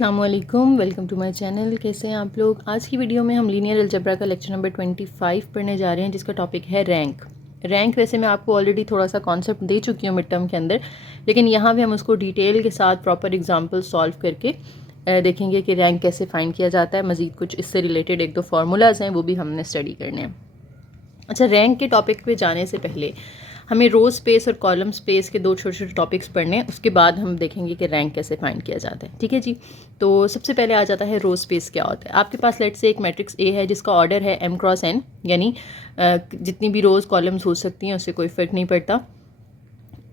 अस्सलाम वालेकुम, welcome to my channel. कैसे हैं आप लोग। आज की वीडियो में हम लीनियर अलजेब्रा का लेक्चर नंबर 25 पढ़ने जा रहे हैं, जिसका टॉपिक है रैंक। रैंक वैसे मैं आपको ऑलरेडी थोड़ा सा कॉन्सेप्ट दे चुकी हूँ मिड टर्म के अंदर, लेकिन यहाँ भी हम उसको डिटेल के साथ प्रॉपर एग्जाम्पल सॉल्व करके देखेंगे कि रैंक कैसे फाइंड किया जाता है। मज़ीद कुछ इससे रिलेटेड एक दो फार्मूलाज हैं, वो भी हमने स्टडी करने हैं। अच्छा, रैंक के टॉपिक पे जाने से पहले हमें रो स्पेस और कॉलम स्पेस के दो छोटे छोटे टॉपिक्स पढ़ने हैं, उसके बाद हम देखेंगे कि रैंक कैसे फाइंड किया जाता है। ठीक है जी। तो सबसे पहले आ जाता है रो स्पेस क्या होता है। आपके पास लेट से एक मैट्रिक्स ए है जिसका ऑर्डर है m क्रॉस n, यानी जितनी भी रोज कॉलम्स हो सकती हैं उससे कोई फ़र्क नहीं पड़ता।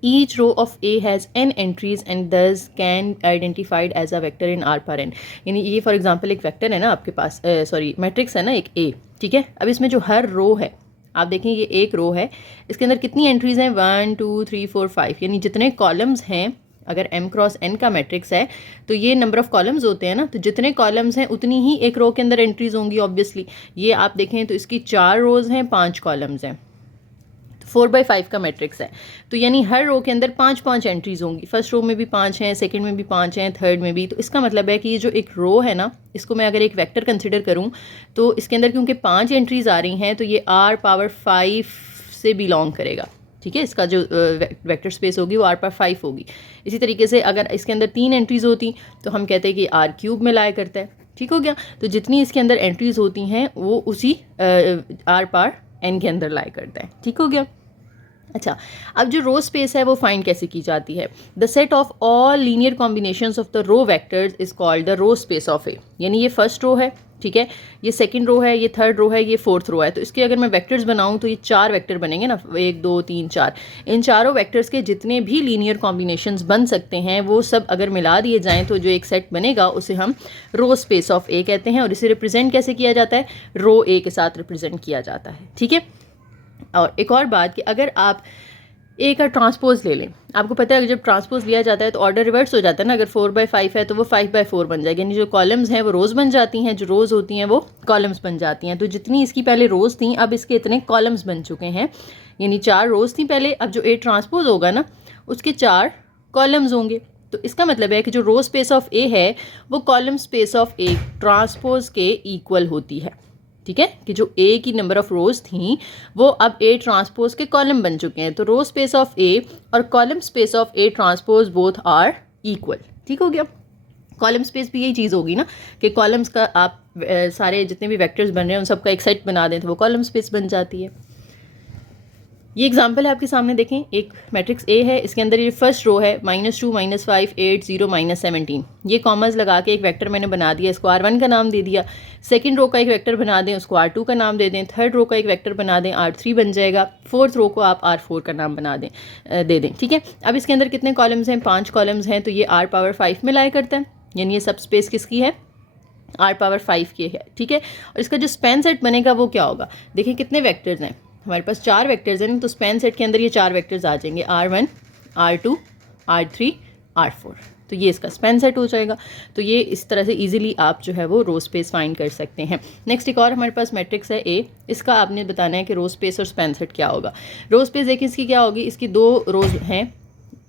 Each row of A has n entries and this can identified as a vector in R पर n। यानी ये फॉर एग्जांपल एक वेक्टर है ना आपके पास, मैट्रिक्स है ना एक A। ठीक है। अब इसमें जो हर रो है, आप देखें ये एक रो है, इसके अंदर कितनी एंट्रीज हैं 1 2 3 4 5, यानी जितने कॉलम्स हैं। अगर m क्रॉस n का मैट्रिक्स है तो ये नंबर ऑफ कॉलम्स होते हैं ना, तो जितने कॉलम्स हैं उतनी ही एक रो के अंदर एंट्रीज होंगी ऑब्वियसली। ये आप देखें तो इसकी 4 रोज हैं, 5 कॉलम्स हैं, 4/5 का मैट्रिक्स है। तो यानी हर रो के अंदर 5 एंट्रीज होंगी। फर्स्ट रो में भी 5 हैं, सेकंड में भी 5 हैं, थर्ड में भी। तो इसका मतलब है कि ये जो एक रो है ना, इसको मैं अगर एक वेक्टर कंसिडर करूं तो इसके अंदर क्योंकि 5 एंट्रीज आ रही हैं तो ये R⁵ से बिलोंग करेगा। ठीक है। इसका जो वेक्टर स्पेस होगी वो R⁵ होगी। इसी तरीके से अगर इसके अंदर 3 एंट्रीज होती तो हम कहते हैं कि R³ में लाया करता है। ठीक हो गया। तो जितनी इसके अंदर एंट्रीज होती हैं वो उसी R⁴n के अंदर लाया करता है। ठीक हो गया। अच्छा, अब जो रो स्पेस है वो फाइंड कैसे की जाती है। The set of all linear combinations of the row vectors is called the row space of A. यानी ये फर्स्ट रो है, ठीक है, ये सेकंड रो है, ये थर्ड रो है, ये फोर्थ रो है। तो इसके अगर मैं वेक्टर्स बनाऊं तो ये 4 वेक्टर बनेंगे ना, 1 2 3 4। इन चारों वेक्टर्स के जितने भी लीनियर कॉम्बिनेशंस बन सकते हैं वो सब अगर मिला दिए जाएं तो जो एक सेट बनेगा उसे हम रो स्पेस ऑफ ए कहते हैं। और इसे रिप्रेजेंट कैसे किया जाता है, रो ए के साथ रिप्रेजेंट किया जाता है। ठीक है। और एक और बात कि अगर आप ए का ट्रांसपोज ले लें, आपको पता है जब ट्रांसपोज लिया जाता है तो ऑर्डर रिवर्स हो जाता है ना। अगर 4/5 है तो वो 5/4 बन जाएगी, यानी जो कॉलम्स हैं वो रोज़ बन जाती हैं, जो रोज़ होती हैं वो कॉलम्स बन जाती हैं। तो जितनी इसकी पहले रोज़ थी अब इसके इतने कॉलम्स बन चुके हैं, यानी 4 रोज़ थी पहले, अब जो ए ट्रांसपोज होगा ना उसके 4 कॉलम्स होंगे। तो इसका मतलब है कि जो रो स्पेस ऑफ ए है वो column space of A transpose के इक्वल होती है। ठीक है, कि जो ए की नंबर ऑफ रोज थी वो अब ए ट्रांसपोज के कॉलम बन चुके हैं। तो रो स्पेस ऑफ ए और column space of A transpose both are equal. ठीक हो गया। कॉलम स्पेस भी यही चीज़ होगी ना कि कॉलम्स का आप सारे जितने भी वेक्टर्स बन रहे हैं उन सबका एक सेट बना दें तो वो कॉलम स्पेस बन जाती है। ये एग्जाम्पल है आपके सामने, देखें एक मैट्रिक्स ए है, इसके अंदर ये फर्स्ट रो है -2 -5 8 0 -17। ये कॉमर्स लगा के एक वेक्टर मैंने बना दिया, इसको R1 का नाम दे दिया। सेकंड रो का एक वेक्टर बना दें, उसको R2 का नाम दे दें। थर्ड रो का एक वेक्टर बना दें, R3 बन जाएगा। फोर्थ रो को आप R4 का नाम बना दें, दे दें। ठीक है। अब इसके अंदर कितने कॉलम्स हैं, 5 कॉलम्स हैं, तो ये R⁵ में लाया करता है, यानी ये सब स्पेस किसकी है, R⁵ की है। ठीक है। और इसका जो स्पैन सेट बनेगा वो क्या होगा, देखिए कितने वेक्टर्स हैं हमारे पास, 4 वेक्टर्स हैं, तो स्पैन सेट के अंदर ये 4 वेक्टर्स आ जाएंगे, R1 R2 R3 R4। तो ये इसका स्पैन सेट हो जाएगा। तो ये इस तरह से इजीली आप जो है वो रो स्पेस फाइंड कर सकते हैं। नेक्स्ट एक और हमारे पास मैट्रिक्स है ए, इसका आपने बताना है कि रो स्पेस और स्पैन सेट क्या होगा। रो स्पेस देखिए इसकी क्या होगी, इसकी 2 रोज हैं,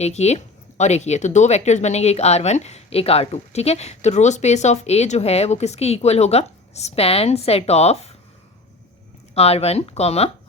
एक ये और एक ये, तो 2 वेक्टर्स बनेंगे, एक R1 एक R2। ठीक है। तो रो स्पेस ऑफ ए जो है वो किसके इक्वल होगा, span set of R1,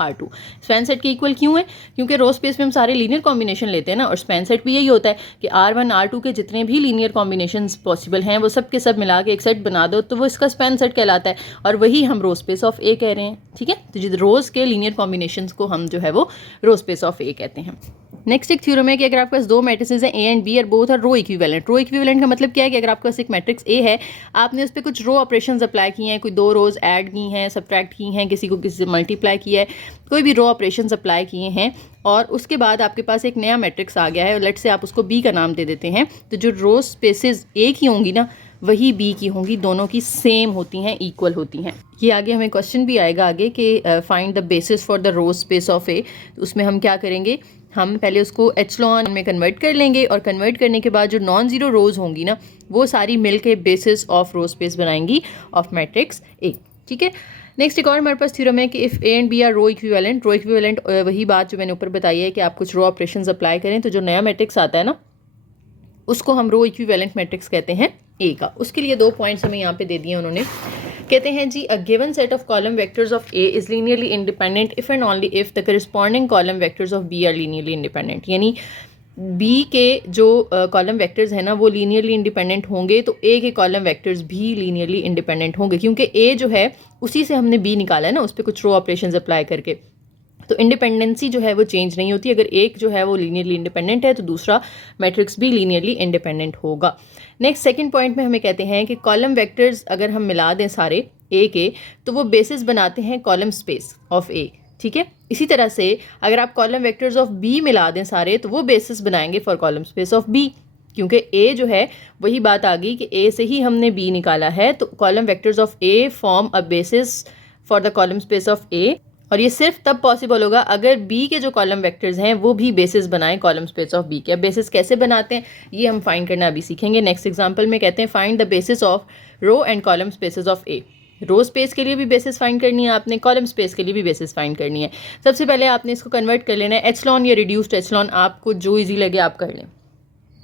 R2। Span set के इक्वल क्यों है, क्योंकि रो स्पेस में हम सारे लीनियर कॉम्बिनेशन लेते हैं ना, और स्पैन सेट भी यही होता है कि R1 R2 के जितने भी लीनियर कॉम्बिनेशंस पॉसिबल हैं वो सब के सब मिला के एक सेट बना दो तो वो इसका स्पैन सेट कहलाता है, और वही हम रो स्पेस ऑफ ए कह रहे हैं। ठीक है। तो जिस रोज के लीनियर कॉम्बिनेशंस को हम जो है वो रो स्पेस ऑफ ए कहते हैं। नेक्स्ट एक थ्योरम है कि अगर आपके पास 2 मैट्रिसेस हैं ए एंड बी और both are row equivalent. Row equivalent का मतलब क्या है कि अगर आपके पास एक मैट्रिक्स ए है, आपने उस पर कुछ रो ऑपरेशंस अप्लाई किए हैं, कोई 2 रोज ऐड की हैं, सब्ट्रैक्ट की हैं, किसी को किसी से मल्टीप्लाई किया है, कोई भी रो ऑपरेशंस अप्लाई किए हैं, और उसके बाद आपके पास एक नया मैट्रिक्स आ गया है, और लेट से आप उसको बी का नाम दे देते हैं, तो जो रो स्पेसेस ए की होंगी ना वही बी की होंगी, दोनों की सेम होती हैं, इक्वल होती हैं। ये आगे हमें क्वेश्चन भी आएगा आगे कि find the basis for the row space of A. तो उसमें हम क्या करेंगे, हम पहले उसको एचलॉन में कन्वर्ट कर लेंगे, और कन्वर्ट करने के बाद जो नॉन जीरो रोज होंगी ना वो सारी मिल के बेसिस ऑफ रो स्पेस बनाएंगी ऑफ मैट्रिक्स ए। ठीक है। नेक्स्ट एक और हमारे पास थ्योरम है कि if A and B are row equivalent. Row equivalent वही बात जो मैंने ऊपर बताई है कि आप कुछ रो ऑपरेशंस अप्लाई करें तो जो नया मैट्रिक्स आता है ना उसको हम रो इक्विवेलेंट मैट्रिक्स कहते हैं। ए का। उसके लिए 2 पॉइंट्स हमें यहाँ पे दे दिए उन्होंने। कहते हैं जी, a given set of column vectors of A is linearly independent if and only if the corresponding column vectors of B are linearly independent. यानी बी के जो कॉलम वेक्टर्स हैं ना वो लीनियरली इंडिपेंडेंट होंगे तो ए के कॉलम वेक्टर्स भी लीनियरली इंडिपेंडेंट होंगे, क्योंकि ए जो है उसी से हमने बी निकाला है ना, उस पर कुछ रो ऑपरेशंस अप्लाई करके। तो इंडिपेंडेंसी जो है वो चेंज नहीं होती। अगर एक जो है वो लीनियरली इंडिपेंडेंट है तो दूसरा मैट्रिक्स भी लीनियरली इंडिपेंडेंट होगा। नेक्स्ट सेकंड पॉइंट में हमें कहते हैं कि कॉलम वेक्टर्स अगर हम मिला दें सारे ए के तो वो बेसिस बनाते हैं कॉलम स्पेस ऑफ ए। ठीक है, इसी तरह से अगर आप कॉलम वेक्टर्स ऑफ बी मिला दें सारे तो वो बेसिस बनाएंगे for column space of B, क्योंकि ए जो है वही बात आ गई कि ए से ही हमने बी निकाला है, तो column vectors of A form a basis for the column space of A. और ये सिर्फ तब पॉसिबल होगा अगर बी के जो कॉलम वेक्टर्स हैं वो भी बेसिस बनाएं कॉलम स्पेस ऑफ बी के। अब बेसिस कैसे बनाते हैं ये हम फाइंड करना अभी सीखेंगे। नेक्स्ट एग्जांपल में कहते हैं find the basis of row and column spaces of A. Row space के लिए भी बेसिस फाइंड करनी है आपने, कॉलम स्पेस के लिए भी बेसिस फाइंड करनी है। सबसे पहले आपने इसको कन्वर्ट कर लेना है एचलॉन या रिड्यूस्ड एचलॉन, आपको जो ईजी लगे आप कर लें।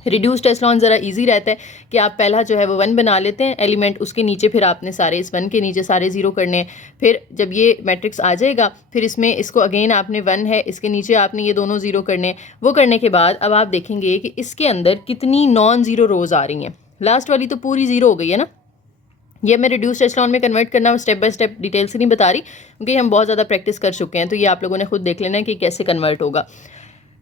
रिड्यूस्ड एचलॉन ज़रा इजी रहता है कि आप पहला जो है वो 1 बना लेते हैं एलिमेंट, उसके नीचे फिर आपने सारे इस 1 के नीचे सारे 0 करने हैं। फिर जब ये मैट्रिक्स आ जाएगा फिर इसमें इसको अगेन आपने 1 है इसके नीचे आपने ये दोनों 0 करने हैं। वो करने के बाद अब आप देखेंगे कि इसके अंदर कितनी नॉन ज़ीरो रोज़ आ रही हैं। लास्ट वाली तो पूरी 0 हो गई है ना। ये मैं रिड्यूस्ड एचलॉन में कन्वर्ट करना स्टेप बाय स्टेप डिटेल से नहीं बता रही क्योंकि हम बहुत ज़्यादा प्रैक्टिस कर चुके हैं, तो ये आप लोगों ने खुद देख लेना है कि कैसे कन्वर्ट होगा।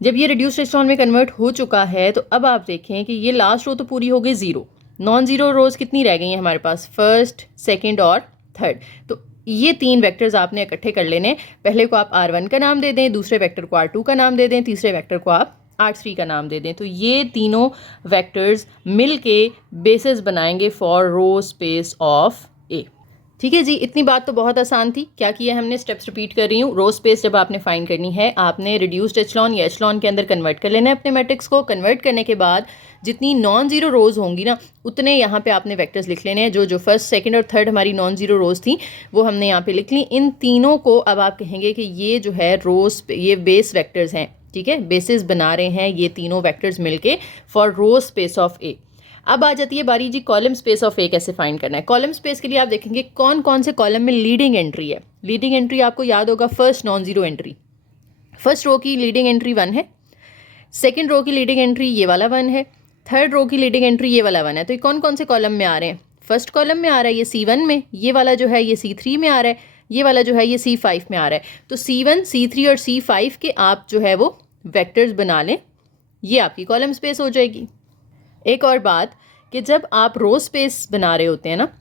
जब ये रिड्यूस्ड एचलॉन में कन्वर्ट हो चुका है तो अब आप देखें कि ये लास्ट रो तो पूरी हो गई 0, नॉन ज़ीरो रोज़ कितनी रह गई हैं हमारे पास, फर्स्ट, सेकंड और थर्ड। तो ये 3 वेक्टर्स आपने इकट्ठे कर लेने। पहले को आप R1 का नाम दे दें, दूसरे वेक्टर को R2 का नाम दे दें, तीसरे वेक्टर को आप R3 का नाम दे दें। तो ये तीनों वेक्टर्स मिल के बेसिस बनाएंगे फॉर रो स्पेस ऑफ ए। ठीक है जी, इतनी बात तो बहुत आसान थी। क्या किया हमने, स्टेप्स रिपीट कर रही हूँ। रो स्पेस जब आपने फाइंड करनी है आपने रिड्यूस्ड एचलॉन या एचलॉन के अंदर कन्वर्ट कर लेना है अपने मैट्रिक्स को। कन्वर्ट करने के बाद जितनी नॉन जीरो रोज़ होंगी ना उतने यहाँ पे आपने वेक्टर्स लिख लेने हैं। जो फर्स्ट, सेकंड और थर्ड हमारी नॉन जीरो रोज़ थी वो हमने यहाँ पे लिख ली। इन तीनों को अब आप कहेंगे कि ये जो है रोज ये बेस वेक्टर्स हैं। ठीक है, बेसिस बना रहे हैं ये तीनों वेक्टर्स मिलके फॉर रो स्पेस ऑफ ए। अब आ जाती है बारी जी कॉलम स्पेस ऑफ ए कैसे फाइंड करना है। कॉलम स्पेस के लिए आप देखेंगे कौन कौन से कॉलम में लीडिंग एंट्री है। लीडिंग एंट्री आपको याद होगा first non zero entry, first row की लीडिंग एंट्री 1 है, सेकंड रो की लीडिंग एंट्री ये वाला 1 है, थर्ड रो की लीडिंग एंट्री ये वाला 1 है। तो ये कौन कौन से कॉलम में आ रहे हैं, फर्स्ट कॉलम में आ रहा है ये C1 में, ये वाला जो है ये C3 में आ रहा है, ये वाला जो है ये C5 में आ रहा है। तो C1, C3 और C5 के आप जो है वो वेक्टर्स बना लें, ये आपकी कॉलम स्पेस हो जाएगी। एक और बात कि जब आप रो स्पेस बना रहे होते हैं ना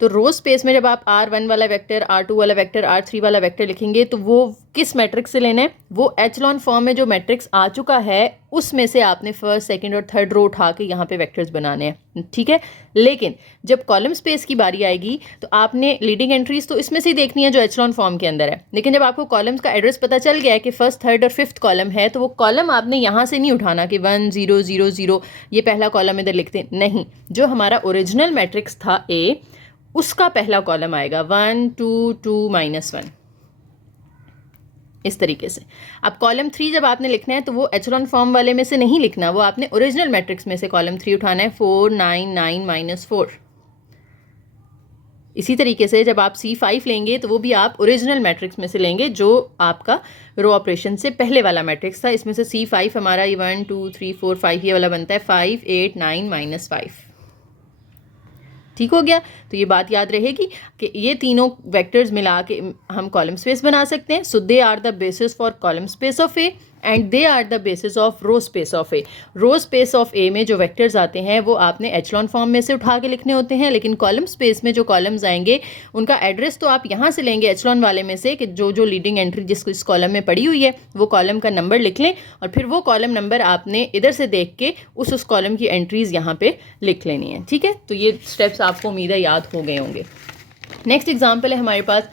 तो रो स्पेस में जब आप R1 वाला वेक्टर, R2 वाला वेक्टर, R3 वाला वेक्टर लिखेंगे तो वो किस मैट्रिक्स से लेना है, वो एचलॉन फॉर्म में जो मैट्रिक्स आ चुका है उसमें से आपने फर्स्ट, सेकंड और थर्ड रो उठा के यहाँ पे वेक्टर्स बनाने हैं। ठीक है, लेकिन जब कॉलम स्पेस की बारी आएगी तो आपने लीडिंग एंट्रीज तो इसमें से ही देखनी है जो एचलॉन फॉर्म के अंदर है। लेकिन जब आपको कॉलम्स का एड्रेस पता चल गया है कि फर्स्ट, थर्ड और फिफ्थ कॉलम है तो वो कॉलम आपने यहाँ से नहीं उठाना कि 1 0 0 0 ये पहला कॉलम इधर लिखते नहीं। जो हमारा ओरिजिनल मैट्रिक्स था ए उसका पहला कॉलम आएगा 1 2 2 -1 इस तरीके से। अब कॉलम 3 जब आपने लिखना है तो वो एचलॉन फॉर्म वाले में से नहीं लिखना, वो आपने ओरिजिनल मैट्रिक्स में से कॉलम 3 उठाना है 4 9 9 -4। इसी तरीके से जब आप C5 लेंगे तो वो भी आप ओरिजिनल मैट्रिक्स में से लेंगे जो आपका रो ऑपरेशन से पहले वाला मैट्रिक्स था। इसमें से C5 हमारा ये 1 2 3 4 5 ये वाला बनता है 5 8 9 -5। ठीक हो गया, तो ये बात याद रहेगी कि ये तीनों वेक्टर्स मिला के हम कॉलम स्पेस बना सकते हैं। So they are the basis for column space of A and they are the basis of row space of A. Row space of A में जो वेक्टर्स आते हैं वो आपने एचलॉन फॉर्म में से उठा के लिखने होते हैं, लेकिन कॉलम स्पेस में जो कॉलम्स आएंगे उनका एड्रेस तो आप यहाँ से लेंगे एचलॉन वाले में से कि जो लीडिंग एंट्री जिस इस कॉलम में पड़ी हुई है वो कॉलम का नंबर लिख लें और फिर वो कॉलम नंबर आपने इधर से देख के उस कॉलम की एंट्रीज यहाँ पे लिख लेनी है। ठीक है, तो ये स्टेप्स आपको उम्मीद है याद हो गए होंगे। नेक्स्ट एग्जाम्पल है हमारे पास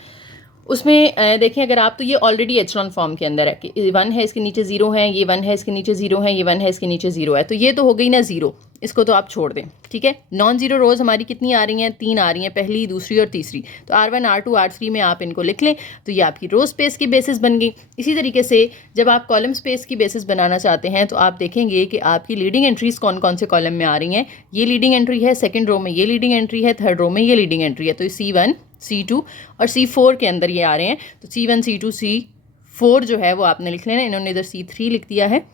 उसमें देखें अगर आप, तो ये ऑलरेडी एचलॉन फॉर्म के अंदर है कि 1 है इसके नीचे 0 है, ये 1 है इसके नीचे 0 है, ये 1 है इसके नीचे 0 है, तो ये तो हो गई ना 0, इसको तो आप छोड़ दें, ठीक है। नॉन जीरो रोज़ हमारी कितनी आ रही हैं, 3 आ रही हैं, पहली, दूसरी और तीसरी। तो R1 R2 R3 में आप इनको लिख लें, तो ये आपकी रो स्पेस की बेसिस बन गई। इसी तरीके से जब आप कॉलम स्पेस की बेसिस बनाना चाहते हैं तो आप देखेंगे कि आपकी लीडिंग एंट्रीज़ कौन कौन से कॉलम में आ रही हैं। ये लीडिंग एंट्री है, सेकेंड रो में ये लीडिंग एंट्री है, थर्ड रो में ये लीडिंग एंट्री है, तो C1 C2 और C4 के अंदर ये आ रहे हैं। तो C1 C2 C4 जो है वो आपने लिख लेना। इन्होंने इधर C3 लिख दिया है।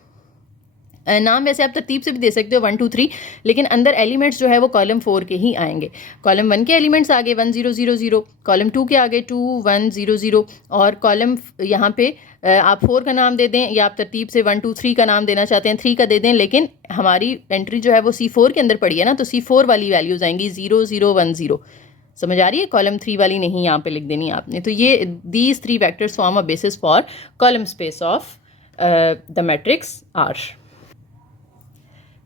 नाम वैसे आप तरतीब से भी दे सकते हो 1 2 3, लेकिन अंदर एलिमेंट्स जो है वो कॉलम 4 के ही आएंगे। कॉलम 1 के एलिमेंट्स आगे 1 0 0 0, कॉलम 2 के आगे 2 1 0 0, और कॉलम यहाँ पे आप 4 का नाम दे दें, या आप तरतीब से 1 2 3 का नाम देना चाहते हैं 3 का दे दें, लेकिन हमारी एंट्री जो है वो C4 के अंदर पड़ी है ना, तो C4 वाली वैल्यूज आएंगी 0 0 1 0। समझ आ रही है? कॉलम 3 वाली नहीं यहाँ पे लिख देनी आपने। तो ये these 3 vectors form a basis for column space of the matrix R।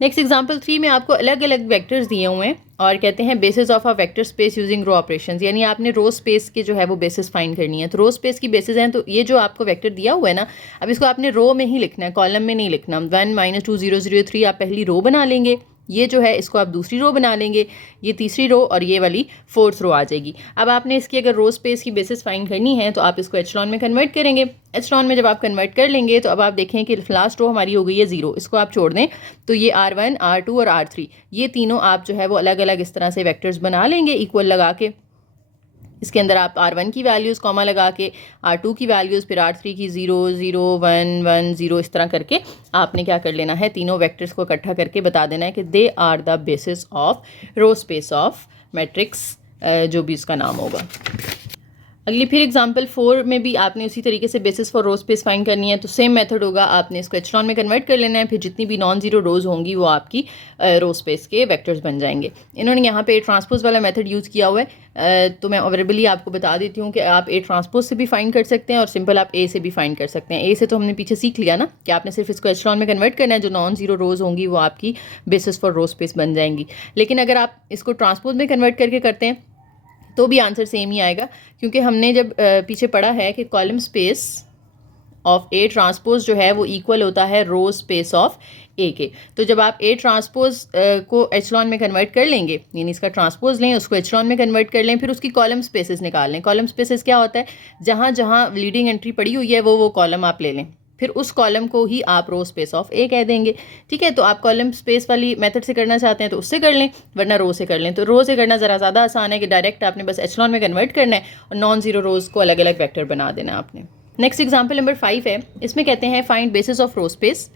Next example 3 में आपको अलग अलग वेक्टर्स दिए हुए हैं और कहते हैं basis of a vector space using row operations, यानी आपने रो स्पेस के जो है वो बेसिस फाइंड करनी है। तो रो स्पेस की बेसिस हैं, तो ये जो आपको वेक्टर दिया हुआ है ना, अब इसको आपने रो में ही लिखना है, कॉलम में नहीं लिखना। 1 2 0 0 3 आप पहली रो बना लेंगे, ये जो है इसको आप दूसरी रो बना लेंगे, ये तीसरी रो, और ये वाली फोर्थ रो आ जाएगी। अब आपने इसकी अगर रो स्पेस की बेसिस फाइंड करनी है तो आप इसको एचलॉन में कन्वर्ट करेंगे। एचलॉन में जब आप कन्वर्ट कर लेंगे तो अब आप देखें कि लास्ट रो हमारी हो गई है 0, इसको आप छोड़ दें, तो ये R1 R2 और R3 ये तीनों आप जो है वो अलग अलग इस तरह से वेक्टर्स बना लेंगे इक्वल लगा के। इसके अंदर आप R1 की वैल्यूज़ कॉमा लगा के, R2 की वैल्यूज़, फिर R3 की 0 0 1 1 0, इस तरह करके आपने क्या कर लेना है, तीनों वेक्टर्स को इकट्ठा करके बता देना है कि they are the basis of row space of matrix, जो भी उसका नाम होगा। अगली फिर एग्जांपल 4 में भी आपने उसी तरीके से basis for row space find करनी है। तो सेम मेथड होगा, आपने इसको एचलॉन में कन्वर्ट कर लेना है, फिर जितनी भी नॉन जीरो रोज़ होंगी वो आपकी रो स्पेस के वेक्टर्स बन जाएंगे। इन्होंने यहाँ पे ए ट्रांसपोज वाला मेथड यूज़ किया हुआ है, तो मैं ओवरेबली आपको बता देती हूँ कि आप ए ट्रांसपोज से भी फाइंड कर सकते हैं और सिंपल आप ए से भी फाइंड कर सकते हैं। ए से तो हमने पीछे सीख लिया ना कि आपने सिर्फ इसको एचलॉन में कन्वर्ट करना है, जो नॉन जीरो रोज़ होंगी वो आपकी बेसिस फॉर रो स्पेस बन जाएंगी। लेकिन अगर आप इसको ट्रांसपोज में कन्वर्ट करके करते हैं तो भी आंसर सेम ही आएगा, क्योंकि हमने जब पीछे पढ़ा है कि column space of A transpose जो है वो इक्वल होता है रो स्पेस ऑफ ए के। तो जब आप ए ट्रांसपोज को एचलॉन में कन्वर्ट कर लेंगे, यानी इसका ट्रांसपोज लें, उसको एचलॉन में कन्वर्ट कर लें, फिर उसकी कॉलम स्पेसेस निकाल लें। कॉलम स्पेसेस क्या होता है, जहाँ जहाँ लीडिंग एंट्री पड़ी हुई है वो कॉलम आप ले लें, फिर उस कॉलम को ही आप रो स्पेस ऑफ ए कह देंगे। ठीक है, तो आप कॉलम स्पेस वाली मेथड से करना चाहते हैं तो उससे कर लें, वरना रो से कर लें। तो रो से करना ज़रा ज़्यादा आसान है कि डायरेक्ट आपने बस एचलॉन में कन्वर्ट करना है और नॉन जीरो रोज़ को अलग अलग वेक्टर बना देना आपने। नेक्स्ट एग्जाम्पल नंबर 5 है, इसमें कहते हैं find basis of row space,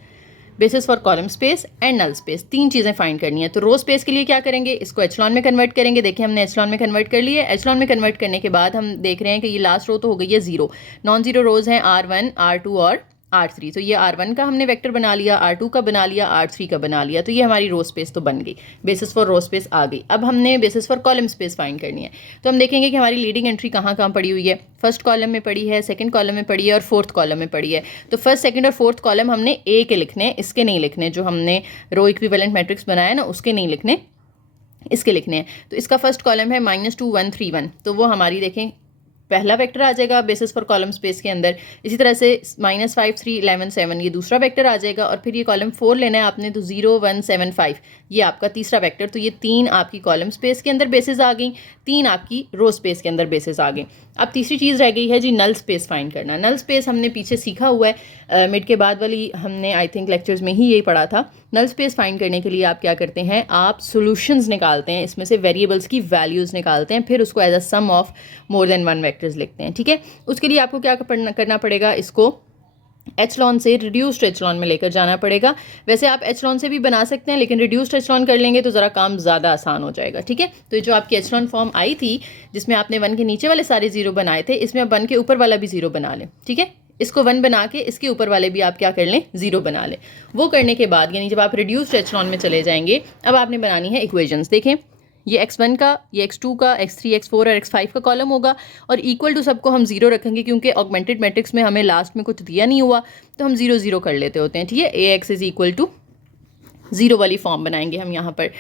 basis for column space and null space. 3 चीज़ें फाइंड करनी है। तो रो स्पेस के लिए क्या करेंगे, इसको एचलॉन में कन्वर्ट करेंगे। देखिए हमने एचलॉन में कन्वर्ट कर लिया है। एचलॉन में कन्वर्ट करने के बाद हम देख रहे हैं कि ये लास्ट रो तो हो गई है 0, नॉन जीरो रोज़ हैं R1 R2 और R3। तो ये R1 का हमने वेक्टर बना लिया, R2 का बना लिया, R3 का बना लिया, तो ये हमारी रो स्पेस तो बन गई, बेसिस फॉर रो स्पेस आ गई। अब हमने basis for column space find करनी है। तो हम देखेंगे कि हमारी लीडिंग एंट्री कहाँ कहाँ पड़ी हुई है। फर्स्ट कॉलम में पड़ी है, सेकंड कॉलम में पड़ी है और फोर्थ कॉलम में पड़ी है। तो फर्स्ट सेकंड और फोर्थ कॉलम हमने ए के लिखने, इसके नहीं लिखने। जो हमने रो इक्विवेलेंट मैट्रिक्स बनाया ना उसके नहीं लिखने, इसके लिखने हैं। तो इसका फर्स्ट कॉलम है -2 1 3 1, तो वो हमारी देखें पहला वेक्टर आ जाएगा बेसिस फॉर कॉलम स्पेस के अंदर। इसी तरह से -5 3 11 7 ये दूसरा वेक्टर आ जाएगा, और फिर ये कॉलम 4 लेना है आपने, तो 0 1 7 5 ये आपका तीसरा वेक्टर। तो ये 3 आपकी कॉलम स्पेस के अंदर बेसिस आ गई, 3 आपकी रो स्पेस के अंदर बेसिस आ गई। अब तीसरी चीज़ रह गई है जी नल स्पेस फाइंड करना। नल स्पेस हमने पीछे सीखा हुआ है, मिड के बाद वाली हमने आई थिंक लेक्चर्स में ही यही पढ़ा था। नल स्पेस फाइंड करने के लिए आप क्या करते हैं, आप सॉल्यूशंस निकालते हैं, इसमें से वेरिएबल्स की वैल्यूज़ निकालते हैं, फिर उसको as a sum of more than 1 vectors लिखते हैं। ठीक है, उसके लिए आपको क्या करना पड़ेगा, इसको एचलॉन से रिड्यूस्ड एचलॉन में लेकर जाना पड़ेगा। वैसे आप एचलॉन से भी बना सकते हैं, लेकिन रिड्यूस्ड एचलॉन कर लेंगे तो ज़रा काम ज़्यादा आसान हो जाएगा। ठीक है, तो जो आपकी एचलॉन फॉर्म आई थी जिसमें आपने 1 के नीचे वाले सारे 0 बनाए थे, इसमें अब 1 के ऊपर वाला भी 0 बना लें। ठीक है, इसको 1 बना के इसके ऊपर वाले भी आप क्या कर लें, 0 बना लें। वो करने के बाद यानी जब आप रिड्यूस्ड एचलॉन में चले जाएंगे, अब आपने बनानी है इक्वेशंस। देखें ये x1 का, ये x2 का, x3 x4 और x5 का कॉलम होगा, और इक्वल टू सबको हम 0 रखेंगे क्योंकि ऑगमेंटेड मैट्रिक्स में हमें लास्ट में कुछ दिया नहीं हुआ तो हम 0 0 कर लेते होते हैं। ठीक है, ax इज इक्वल टू 0 वाली फॉर्म बनाएंगे हम यहाँ पर।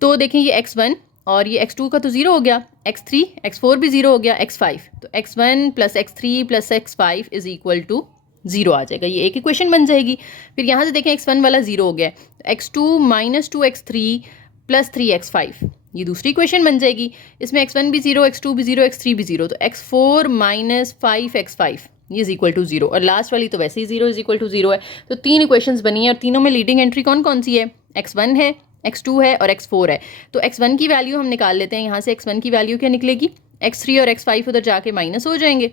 तो देखें ये x1 और ये x2 का तो 0 हो गया, x3 x4 भी 0 हो गया, x5 तो x1 plus x3 plus x5 is equal to 0 आ जाएगा। ये एक इक्वेशन बन जाएगी। फिर यहाँ से देखें x1 वाला 0 हो गया, तो x2 minus 2x3 plus 3x5 ये दूसरी इक्वेशन बन जाएगी। इसमें x1 भी 0, x2 भी 0, x3 भी 0, तो x4 माइनस 5x5 ये इज इक्वल टू 0, और लास्ट वाली तो वैसे ही 0 इज इक्वल टू 0 है। तो 3 इक्वेशंस बनी है और तीनों में लीडिंग एंट्री कौन कौन सी है, x1 है, x2 है और x4 है। तो x1 की वैल्यू हम निकाल लेते हैं। यहाँ से x1 की वैल्यू क्या निकलेगी, x3 और x5 उधर जाके माइनस हो जाएंगे।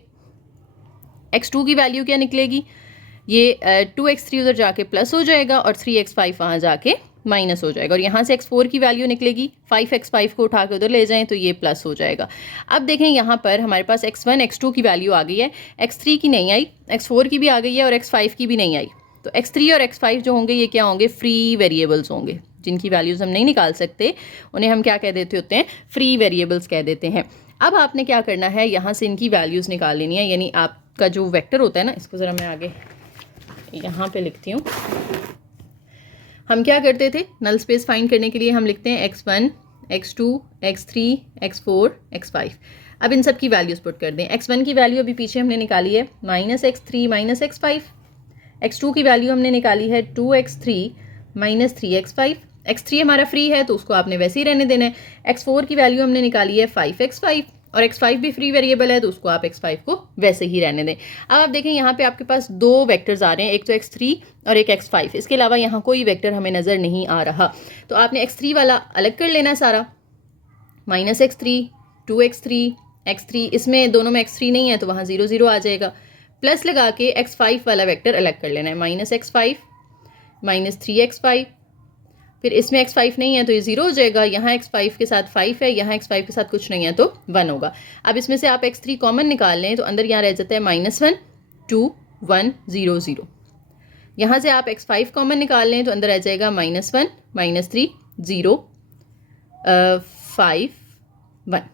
x2 की वैल्यू क्या निकलेगी, ये 2x3 उधर जाके प्लस हो जाएगा और 3x5 वहाँ जाके माइनस हो जाएगा। और यहाँ से x4 की वैल्यू निकलेगी, 5x5 को उठा के उधर ले जाएं तो ये प्लस हो जाएगा। अब देखें यहाँ पर हमारे पास x1 x2 की वैल्यू आ गई है, x3 की नहीं आई, x4 की भी आ गई है और x5 की भी नहीं आई। तो x3 और x5 जो होंगे ये क्या होंगे, फ्री वेरिएबल्स होंगे, जिनकी वैल्यूज़ हम नहीं निकाल सकते उन्हें हम क्या कह देते होते हैं, फ्री वेरिएबल्स कह देते हैं। अब आपने क्या करना है, यहाँ से इनकी वैल्यूज़ निकाल लेनी है, यानी आपका जो वेक्टर होता है ना, इसको ज़रा मैं आगे यहाँ पे लिखती हूँ। हम क्या करते थे, नल स्पेस फाइंड करने के लिए हम लिखते हैं x1 x2 x3 x4 x5। अब इन सब की वैल्यूज़ पुट कर दें। x1 की वैल्यू अभी पीछे हमने निकाली है minus x3 minus x5, x2 की वैल्यू हमने निकाली है 2x3 माइनस 3x5, x3 हमारा फ्री है तो उसको आपने वैसे ही रहने देना है। x4 की वैल्यू हमने निकाली है 5x5 और x5 भी फ्री वेरिएबल है तो उसको आप x5 को वैसे ही रहने दें। अब आप देखें यहाँ पे आपके पास दो वेक्टर्स आ रहे हैं, एक तो x3 और एक x5, इसके अलावा यहाँ कोई वेक्टर हमें नज़र नहीं आ रहा। तो आपने x3 वाला अलग कर लेना सारा, माइनस x3 2x3 x3, इसमें दोनों में x3 नहीं है तो वहाँ 0 0 आ जाएगा, प्लस लगा के x5 वाला वेक्टर अलग कर लेना है, माइनस x5 माइनस 3x5, फिर इसमें x5 नहीं है तो ये 0 हो जाएगा, यहाँ x5 के साथ 5 है, यहाँ x5 के साथ कुछ नहीं है तो 1 होगा। अब इसमें से आप x3 कॉमन निकाल लें तो अंदर यहाँ रह जाता है -1 2 1 0 0। यहाँ से आप x5 कॉमन निकाल लें तो अंदर रह जाएगा -1 -3 0 5 1,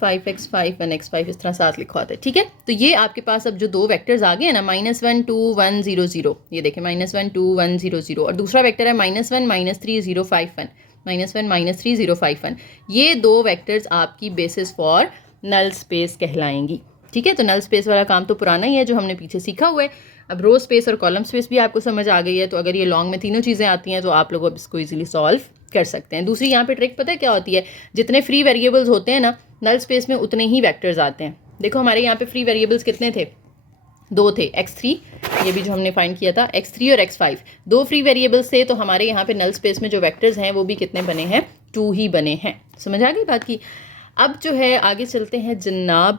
5x5 1x5 इस तरह साथ लिखवा है, ठीक है। तो ये आपके पास अब जो दो वेक्टर्स आ गए हैं ना, -1 2 1 0 0, ये देखें -1 2 1 0 0, और दूसरा वेक्टर है -1 -3 0 5 1, -1 -3 0 5 1। ये दो वेक्टर्स आपकी बेसिस फॉर नल स्पेस कहलाएंगी, ठीक है। तो नल स्पेस वाला काम तो पुराना ही है जो हमने पीछे सीखा हुआ है। अब रो स्पेस और कॉलम स्पेस भी आपको समझ आ गई है, तो अगर ये लॉन्ग में तीनों चीज़ें आती हैं तो आप लोग अब इसको ईजिली सॉल्व कर सकते हैं। दूसरी यहाँ पे ट्रिक पता है क्या होती है, जितने फ्री वेरिएबल्स होते हैं ना नल स्पेस में उतने ही वेक्टर्स आते हैं। देखो हमारे यहाँ पे फ्री वेरिएबल्स कितने थे, दो थे, x3, ये भी जो हमने फाइंड किया था, x3 और x5 दो फ्री वेरिएबल्स थे, तो हमारे यहाँ पे नल स्पेस में जो वेक्टर्स हैं वो भी कितने बने हैं, 2 ही बने हैं। समझ आ गई बात की। अब जो है आगे चलते हैं जनाब,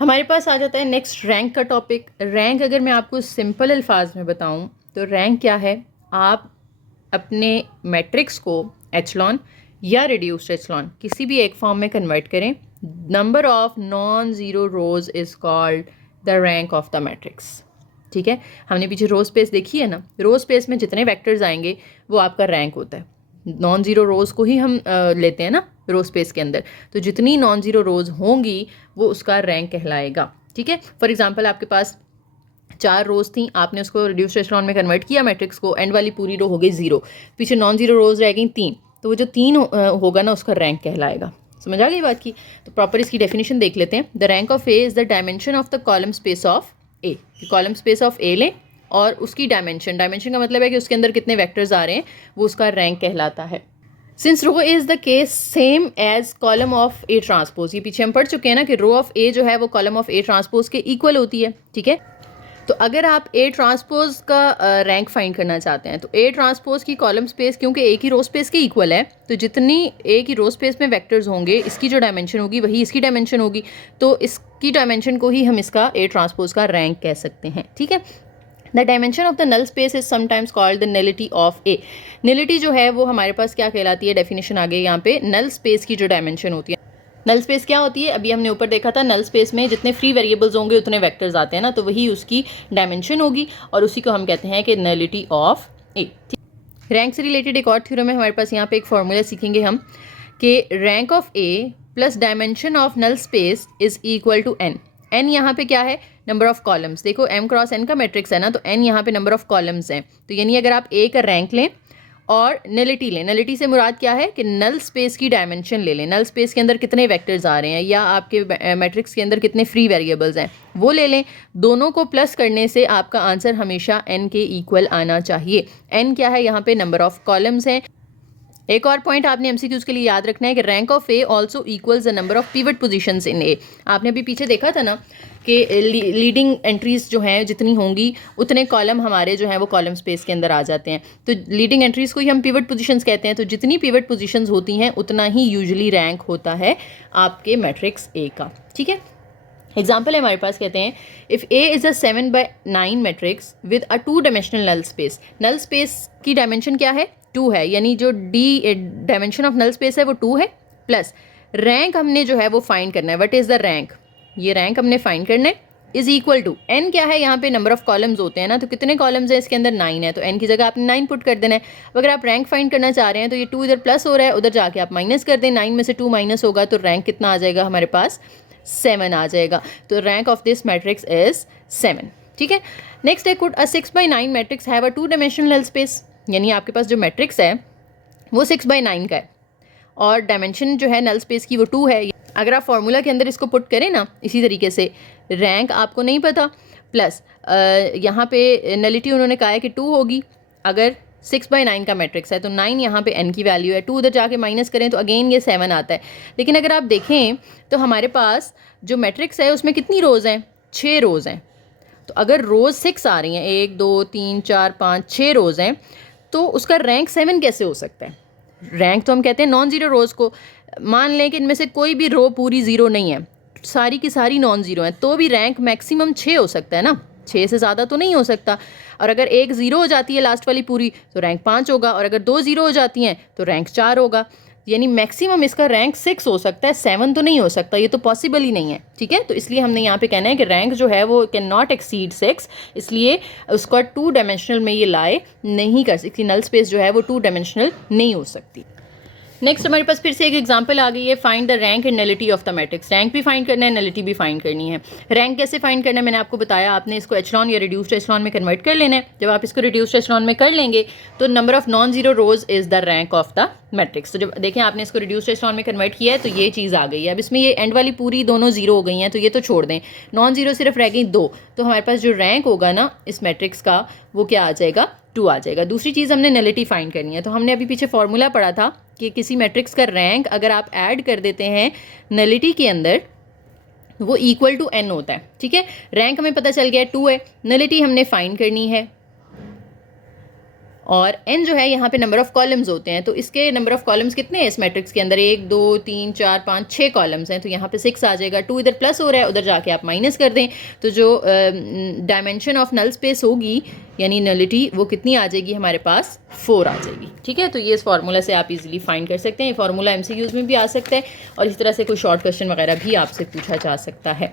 हमारे पास आ जाता है नेक्स्ट रैंक का टॉपिक। रैंक अगर मैं आपको सिंपल अल्फाज में बताऊँ तो रैंक क्या है, आप अपने मैट्रिक्स को एचलॉन या रिड्यूस्ड एचलॉन किसी भी एक फॉर्म में कन्वर्ट करें, number of non zero rows is called the rank of the matrix, ठीक है। हमने पीछे रो स्पेस देखी है ना, रो स्पेस में जितने वेक्टर्स आएंगे वो आपका रैंक होता है। नॉन ज़ीरो रोज़ को ही हम लेते हैं ना रो स्पेस के अंदर, तो जितनी नॉन ज़ीरो रोज़ होंगी वो उसका रैंक कहलाएगा, ठीक है। फॉर एग्जांपल आपके पास 4 रोज़ थी, आपने उसको रिड्यूस्ड एचलॉन में कन्वर्ट किया मैट्रिक्स को, एंड वाली पूरी रो हो गई 0, पीछे नॉन ज़ीरो रोज़ रह गई 3, तो वो जो 3 होगा ना उसका रैंक कहलाएगा। समझ आ गई बात की। तो प्रॉपर इसकी डेफिनेशन देख लेते हैं। The rank of A is the dimension of the column space of A. Column space of A लें और उसकी डायमेंशन का मतलब है कि उसके अंदर कितने वेक्टर्स आ रहे हैं, वो उसका रैंक कहलाता है। Since row is the case same as column of A transpose, ये पीछे हम पढ़ चुके हैं ना कि रो ऑफ ए जो है वो कॉलम ऑफ ए ट्रांसपोज के इक्वल होती है, ठीक है। तो अगर आप ए ट्रांसपोज का रैंक फाइंड करना चाहते हैं तो ए ट्रांसपोज की कॉलम स्पेस क्योंकि ए की रो स्पेस के इक्वल है, तो जितनी ए की रो स्पेस में वेक्टर्स होंगे इसकी जो डायमेंशन होगी वही इसकी डायमेंशन होगी, तो इसकी डायमेंशन को ही हम इसका ए ट्रांसपोज का रैंक कह सकते हैं, ठीक है। The dimension of the null space is sometimes called the nullity of A. Nullity जो है वो हमारे पास क्या कहलाती है, डेफिनेशन आ गई यहाँ पे, नल स्पेस की जो डायमेंशन होती है। नल स्पेस क्या होती है, अभी हमने ऊपर देखा था, नल स्पेस में जितने फ्री वेरिएबल्स होंगे उतने वेक्टर्स आते हैं ना, तो वही उसकी डायमेंशन होगी और उसी को हम कहते हैं कि नलिटी ऑफ ए। रैंक से रिलेटेड एक और थ्योरम है हमारे पास, यहाँ पे एक फॉर्मूला सीखेंगे हम कि rank of A plus dimension of null space is equal to n. N यहाँ पे क्या है, नंबर ऑफ कॉलम्स। देखो m क्रॉस n का मैट्रिक्स है ना, तो n यहाँ पे नंबर ऑफ कॉलम्स हैं, तो यानी अगर आप ए का रैंक लें और नलिटी लें। नलिटी से मुराद क्या है कि नल स्पेस की डायमेंशन ले लें, नल स्पेस के अंदर कितने वेक्टर्स आ रहे हैं या आपके मैट्रिक्स के अंदर कितने फ्री वेरिएबल्स हैं वो ले लें। दोनों को प्लस करने से आपका आंसर हमेशा n के इक्वल आना चाहिए। n क्या है, यहाँ पे नंबर ऑफ कॉलम्स हैं। एक और पॉइंट आपने एमसीक्यूज के लिए याद रखना है कि rank of A also equals the number of pivot positions in A. आपने अभी पीछे देखा था ना कि लीडिंग एंट्रीज जो हैं जितनी होंगी उतने कॉलम हमारे जो हैं वो कॉलम स्पेस के अंदर आ जाते हैं। तो लीडिंग एंट्रीज को ही हम पिवट पोजीशंस कहते हैं। तो जितनी पिवट पोजीशंस होती हैं उतना ही यूजुअली रैंक होता है आपके मैट्रिक्स ए का। ठीक है, एग्जाम्पल है हमारे पास, कहते हैं if A is a 7/9 matrix with a 2 dimensional null space. Null space की डायमेंशन क्या है, 2 है, यानी जो डायमेंशन ऑफ नल स्पेस है वो 2 है, प्लस रैंक हमने जो है वो फाइंड करना है। व्हाट इज़ द रैंक, ये रैंक हमने फाइंड करना है, इज इक्वल टू n क्या है, यहाँ पे नंबर ऑफ कॉलम्स होते हैं ना, तो कितने कॉलम्स हैं इसके अंदर, 9 है, तो n की जगह आपने 9 पुट कर देना है। अगर आप रैंक फाइंड करना चाह रहे हैं तो ये 2 इधर प्लस हो रहा है, उधर जाके आप माइनस कर दें, 9 में से 2 माइनस होगा तो रैंक कितना आ जाएगा हमारे पास, 7 आ जाएगा। तो rank of this matrix is 7। ठीक है, नेक्स्ट है could a 6/9 matrix have a 2 dimensional null space. यानी आपके पास जो मैट्रिक्स है वो 6/9 का है और डायमेंशन जो है नल स्पेस की वो 2 है। अगर आप फार्मूला के अंदर इसको पुट करें ना इसी तरीके से, रैंक आपको नहीं पता, प्लस यहाँ पे नलिटी उन्होंने कहा है कि 2 होगी। अगर 6/9 का मैट्रिक्स है तो 9 यहाँ पे n की वैल्यू है, 2 उधर जाके माइनस करें तो अगेन ये 7 आता है। लेकिन अगर आप देखें तो हमारे पास जो मैट्रिक्स है उसमें कितनी रोज़ हैं, 6 रोज़ हैं। तो अगर रोज़ 6 आ रही हैं, 1 2 3 4 5 6 रोज़ हैं, तो उसका रैंक 7 कैसे हो सकता है। रैंक तो हम कहते हैं नॉन ज़ीरो रोज़ को। मान लें कि इनमें से कोई भी रो पूरी ज़ीरो नहीं है, सारी की सारी नॉन ज़ीरो हैं, तो भी रैंक मैक्सिमम 6 हो सकता है ना, 6 से ज़्यादा तो नहीं हो सकता। और अगर एक ज़ीरो हो जाती है लास्ट वाली पूरी तो रैंक 5 होगा, और अगर 2 ज़ीरो हो जाती हैं तो रैंक 4 होगा। यानी मैक्सिमम इसका रैंक 6 हो सकता है, 7 तो नहीं हो सकता, ये तो पॉसिबल ही नहीं है। ठीक है, तो इसलिए हमने यहाँ पे कहना है कि रैंक जो है वो कैन नॉट एक्सीड 6, इसलिए उसका 2 डायमेंशनल में ये लाए नहीं कर सकती, नल स्पेस जो है वो 2 डायमेंशनल नहीं हो सकती। नेक्स्ट हमारे पास फिर से एक एग्जांपल आ गई है, find the rank and nullity of the matrix. Rank भी फाइंड करना है, नलिटी भी फाइंड करनी है। रैंक कैसे फाइंड करना है मैंने आपको बताया, आपने इसको एचलॉन या रिड्यूस्ड एचलॉन में कन्वर्ट कर लेना है। जब आप इसको रिड्यूस्ड एचलॉन में कर लेंगे तो number of non zero rose is the rank of the matrix. तो जब देखें आपने इसको रिड्यूस्ड एचलॉन में कन्वर्ट किया है तो ये चीज़ आ गई है। अब इसमें ये एंड वाली पूरी दोनों जीरो हो गई हैं, तो ये तो छोड़ दें, नॉन जीरो सिर्फ रह गई 2। तो हमारे पास जो रैंक होगा ना इस मैट्रिक्स का वो क्या आ जाएगा, 2 आ जाएगा। दूसरी चीज़ हमने नलिटी फाइंड करनी है। तो हमने अभी पीछे फॉर्मूला पढ़ा था कि किसी मैट्रिक्स का रैंक अगर आप ऐड कर देते हैं नलिटी के अंदर वो इक्वल टू n होता है। ठीक है, रैंक हमें पता चल गया 2 है, नलिटी हमने फाइंड करनी है, और n जो है यहाँ पे नंबर ऑफ कॉलम्स होते हैं। तो इसके नंबर ऑफ कॉलम्स कितने हैं इस मैट्रिक्स के अंदर, 1 2 3 4 5 6 कॉलम्स हैं, तो यहाँ पे 6 आ जाएगा। 2 इधर प्लस हो रहा है, उधर जाके आप माइनस कर दें, तो जो डायमेंशन ऑफ नल स्पेस होगी यानी नलिटी वो कितनी आ जाएगी हमारे पास, 4 आ जाएगी। ठीक है, तो ये इस फार्मूला से आप इजीली फाइंड कर सकते हैं। ये फार्मूला एमसीक्यूज में भी आ सकता है और इस तरह से कोई शॉर्ट क्वेश्चन वगैरह भी आपसे पूछा जा सकता है।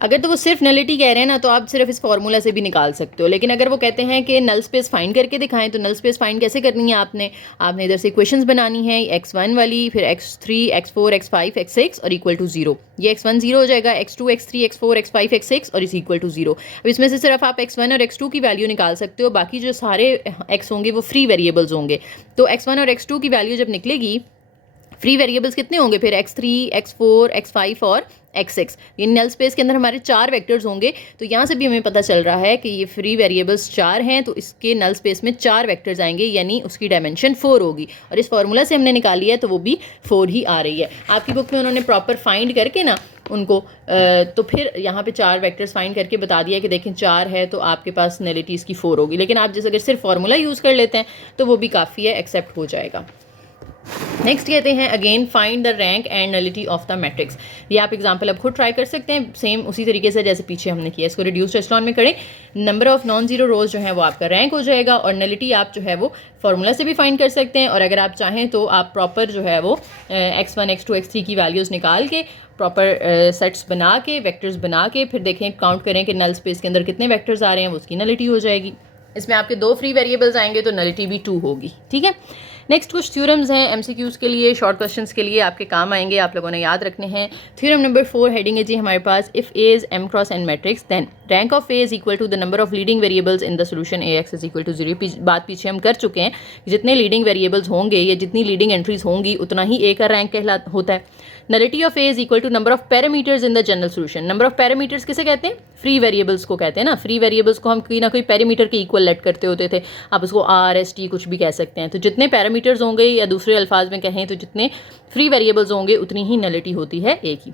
अगर तो वो सिर्फ नलिटी कह रहे हैं ना तो आप सिर्फ इस फार्मूला से भी निकाल सकते हो। लेकिन अगर वो कहते हैं कि नल स्पेस फाइंड करके दिखाएं तो नल स्पेस फाइंड कैसे करनी है, आपने इधर से इक्वेशंस बनानी है, x1 वाली, फिर x3 x4 x5 x6 और इक्वल टू 0। ये x1 0 हो जाएगा, x2 x3 x4 x5 x6 और इस इक्वल टू 0। अब इसमें से सिर्फ आप x1 और x2 की वैल्यू निकाल सकते हो, बाकी जो सारे x होंगे वो फ्री वेरिएबल्स होंगे। तो x1 और x2 की वैल्यू जब निकलेगी, फ्री वेरिएबल्स कितने होंगे फिर, x3 x4 x5 और x6। ये नल स्पेस के अंदर हमारे 4 वेक्टर्स होंगे। तो यहाँ से भी हमें पता चल रहा है कि ये फ्री वेरिएबल्स 4 हैं, तो इसके नल स्पेस में 4 वेक्टर्स आएंगे, यानी उसकी डायमेंशन 4 होगी। और इस फार्मूला से हमने निकाली है तो वो भी 4 ही आ रही है। आपकी बुक में उन्होंने प्रॉपर फाइंड करके ना उनको तो फिर यहाँ पे 4 वेक्टर्स फाइंड करके बता दिया कि देखें 4 है तो आपके पास नलिटी इसकी 4 होगी। लेकिन आप जैसे अगर सिर्फ फार्मूला यूज़ कर लेते हैं तो वो भी काफ़ी है, एक्सेप्ट हो जाएगा। नेक्स्ट कहते हैं again find the rank and nullity of the matrix. ये आप एग्जांपल अब खुद ट्राई कर सकते हैं, सेम उसी तरीके से जैसे पीछे हमने किया। इसको रिड्यूस्ड एचलॉन में करें, नंबर ऑफ नॉन जीरो रोज जो है वो आपका रैंक हो जाएगा, और नलिटी आप जो है वो फार्मूला से भी फाइंड कर सकते हैं। और अगर आप चाहें तो आप प्रॉपर जो है वो x1 x2 x3 की वैल्यूज़ निकाल के प्रॉपर सेट्स बना के, वेक्टर्स बना के, फिर देखें काउंट करें कि नल स्पेस के अंदर कितने वेक्टर्स आ रहे हैं, वो उसकी नलिटी हो जाएगी। इसमें आपके 2 फ्री वेरिएबल्स आएंगे तो नलिटी भी 2 होगी। ठीक है, नेक्स्ट कुछ थ्योरम्स हैं एमसीक्यूज़ के लिए, शॉर्ट क्वेश्चंस के लिए आपके काम आएंगे, आप लोगों ने याद रखने हैं। थ्योरम नंबर 4 हेडिंग है जी हमारे पास, if A is m cross n matrix then rank of A is equal to the number of leading variables in the solution A X is equal to 0। बात पीछे हम कर चुके हैं, जितने लीडिंग वेरिएबल्स होंगे या जितनी लीडिंग एंट्रीज होंगी उतना ही ए का रैंक होता है। Nullity of A is equal to number of parameters in the general solution. Number of parameters किसे कहते हैं? फ्री वेरिएबल्स को कहते हैं ना। फ्री वेरिएबल्स को हम कोई ना कोई पैरामीटर के इक्वल लेट करते होते थे, आप उसको आर एस टी कुछ भी कह सकते हैं। तो जितने पैरामीटर्स होंगे या दूसरे अल्फाज में कहें तो जितने फ्री वेरिएबल्स होंगे उतनी ही नलिटी होती है ए की।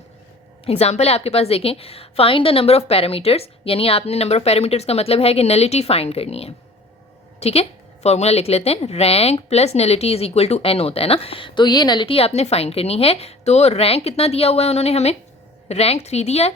एग्जाम्पल है आपके पास, देखें, find the number of parameters, यानी आपने नंबर ऑफ पैरामीटर्स का मतलब है कि नलिटी फाइंड करनी है। ठीक है, फॉर्मूला लिख लेते हैं, rank plus nullity is equal to n होता है ना। तो ये नलिटी आपने फाइंड करनी है। तो रैंक कितना दिया हुआ है उन्होंने हमें? रैंक 3 दिया है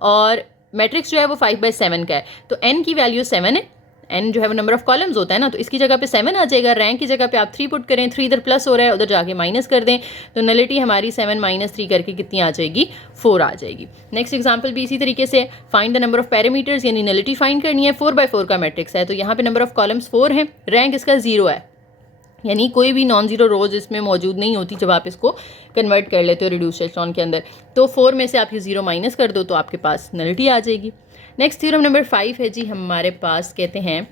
और मैट्रिक्स जो है वो 5/7 का है। तो एन की वैल्यू 7 है। एन जो है वो नंबर ऑफ कॉलम्स होता है ना, तो इसकी जगह पे 7 आ जाएगा। रैंक की जगह पे आप 3 पुट करें, 3 इधर प्लस हो रहा है, उधर जाके माइनस कर दें, तो नलिटी हमारी 7 - 3 करके कितनी आ जाएगी? 4 आ जाएगी। नेक्स्ट एग्जांपल भी इसी तरीके से, find the number of parameters, यानी नलिटी फाइंड करनी है। 4/4 का मैट्रिक्स है, तो यहाँ पे नंबर ऑफ कॉलम्स 4 हैं, रैंक इसका 0 है, यानी कोई भी नॉन जीरो रोज इसमें मौजूद नहीं होती जब आप इसको कन्वर्ट कर लेते हो रिड्यूस्ड इलेक्ट्रॉन के अंदर। तो 4 में से आप ये 0 माइनस कर दो तो आपके पास नलिटी आ जाएगी। नेक्स्ट थ्योरम नंबर 5 है जी हमारे पास, कहते हैं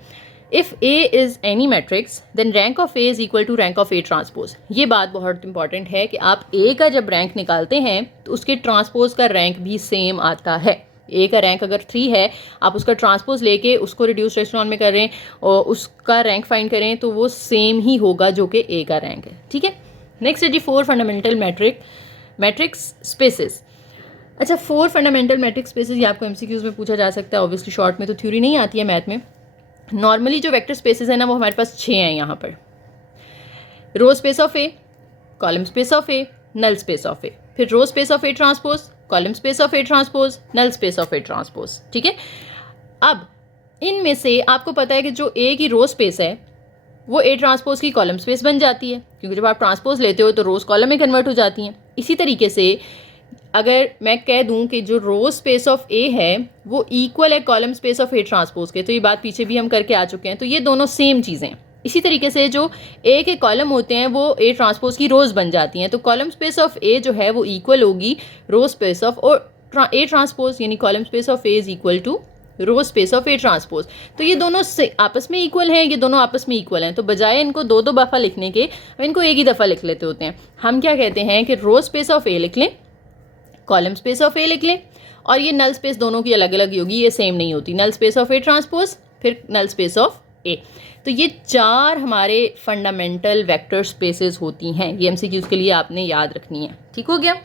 if A is any matrix then rank of A is equal to rank of A transpose. ये बात बहुत इंपॉर्टेंट है कि आप A का जब रैंक निकालते हैं तो उसके ट्रांसपोज का रैंक भी सेम आता है। A का रैंक अगर 3 है, आप उसका ट्रांसपोज लेके उसको रिड्यूस्ड इलेक्ट्रॉन में करें और उसका रैंक फाइंड करें तो वो सेम ही होगा जो कि A का रैंक है। ठीक है, नेक्स्ट है जी 4 फंडामेंटल मैट्रिक्स स्पेसेस। अच्छा, 4 फंडामेंटल मैट्रिक्स स्पेसेस ये आपको MCQs में पूछा जा सकता है। ऑब्वियसली शॉर्ट में तो थ्योरी नहीं आती है मैथ में। नॉर्मली जो वेक्टर स्पेसेस है ना वो हमारे पास 6 हैं यहाँ पर। Row space of A, column space of A, null space of A, फिर row space of A transpose, column space of A transpose, null space of A transpose. ठीक है, अब इनमें से आपको पता है कि जो ए की रो स्पेस है वो ए ट्रांसपोज की कॉलम स्पेस बन जाती है, क्योंकि जब आप ट्रांसपोज लेते हो तो रोज कॉलम में कन्वर्ट हो जाती हैं। इसी तरीके से अगर मैं कह दूं कि जो रो स्पेस ऑफ ए है वो इक्वल है column space of A transpose के, तो ये बात पीछे भी हम करके आ चुके हैं, तो ये दोनों सेम चीज़ें। इसी तरीके से जो ए के कॉलम होते हैं वो ए ट्रांसपोज की रोज बन जाती हैं, तो कॉलम स्पेस ऑफ ए जो है वो इक्वल होगी रो स्पेस ऑफ और ए ट्रांसपोज, यानी column space of A is equal to row space of A transpose. तो ये दोनों आपस में इक्वल हैं, ये दोनों आपस में इक्वल हैं, तो बजाय इनको 2-2 दफ़ा लिखने के इनको एक ही दफ़ा लिख लेते होते हैं। हम क्या कहते हैं कि रो स्पेस ऑफ ए लिख लें, कॉलम स्पेस ऑफ ए लिख लें, और ये नल स्पेस दोनों की अलग अलग होगी, ये सेम नहीं होती। Null space of A transpose, फिर नल स्पेस ऑफ ए। तो ये 4 हमारे फंडामेंटल वेक्टर स्पेसेस होती हैं। ये MCQs के लिए आपने याद रखनी है। ठीक हो गया,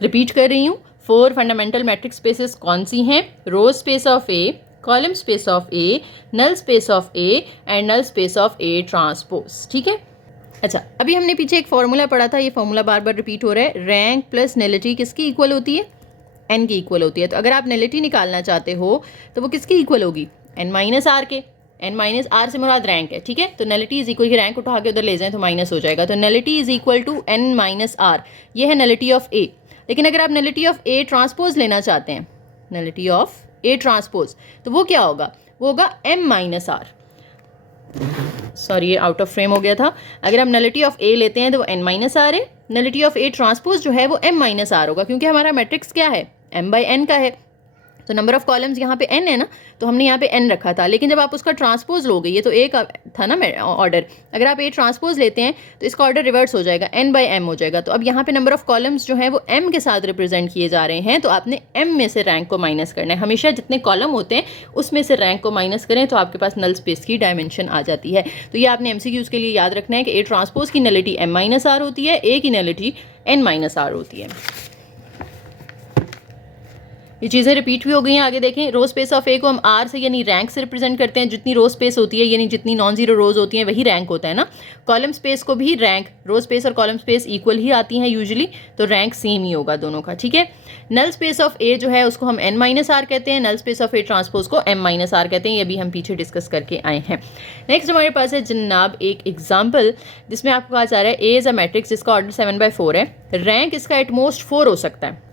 रिपीट कर रही हूँ, 4 फंडामेंटल मैट्रिक्स स्पेसेस कौन सी हैं? Row space of A, column space of A, null space of A and null space of A transpose. ठीक है, अच्छा, अभी हमने पीछे एक फॉर्मूला पढ़ा था, ये फॉर्मूला बार बार रिपीट हो रहा है। रैंक प्लस नलिटी किसकी इक्वल होती है? एन की इक्वल होती है। तो अगर आप नलिटी निकालना चाहते हो तो वो किसकी इक्वल होगी? एन माइनस आर के। एन माइनस आर से मुराद रैंक है। ठीक है, तो नलिटी इज इक्वल की रैंक उठा के उधर ले जाएं तो माइनस हो जाएगा, तो nullity is equal to n minus r. ये है नलिटी ऑफ ए। लेकिन अगर आप नलिटी ऑफ ए ट्रांसपोज लेना चाहते हैं, नलिटी ऑफ ए ट्रांसपोज, तो वो क्या होगा? वो होगा एम माइनस आर। सॉरी, ये आउट ऑफ फ्रेम हो गया था। अगर हम नलिटी ऑफ ए लेते हैं तो वो एन माइनस आर है, नलिटी ऑफ ए ट्रांसपोज जो है वो एम माइनस आर होगा, क्योंकि हमारा मैट्रिक्स क्या है? एम बाई एन का है। तो नंबर ऑफ कॉलम्स यहाँ पे n है ना, तो हमने यहाँ पे n रखा था, लेकिन जब आप उसका ट्रांसपोज लोगे, ये तो a का था ना ऑर्डर, अगर आप a ट्रांसपोज लेते हैं तो इसका ऑर्डर रिवर्स हो जाएगा, n बाई m हो जाएगा। तो अब यहाँ पे नंबर ऑफ कॉलम्स जो हैं वो m के साथ रिप्रेजेंट किए जा रहे हैं, तो आपने m में से रैंक को माइनस करना है। हमेशा जितने कॉलम होते हैं उसमें से रैंक को माइनस करें तो आपके पास नल स्पेस की डायमेंशन आ जाती है। तो ये आपने MCQs के लिए याद रखना है कि a ट्रांसपोज की नलिटी m माइनस आर होती है, a की नलिटी n माइनस आर होती है। ये चीज़ें रिपीट भी हो गई हैं। आगे देखें, रो स्पेस ऑफ ए को हम आर से यानी रैंक से रिप्रेजेंट करते हैं। जितनी रो स्पेस होती है यानी जितनी नॉन जीरो रोज होती हैं वही रैंक होता है ना। कॉलम स्पेस को भी रैंक, रो स्पेस और कॉलम स्पेस इक्वल ही आती हैं यूजुअली, तो रैंक सेम ही होगा दोनों का। ठीक है, नल स्पेस ऑफ ए जो है उसको हम n माइनस आर कहते हैं, null space of A transpose को m माइनस आर कहते हैं। ये भी हम पीछे डिस्कस करके आए हैं। नेक्स्ट हमारे पास है जनाब एक एग्जाम्पल जिसमें आपको कहा जा रहा है ए इज़ अ मैट्रिक्स जिसका ऑर्डर 7/4 है, रैंक इसका एट मोस्ट 4 हो सकता है।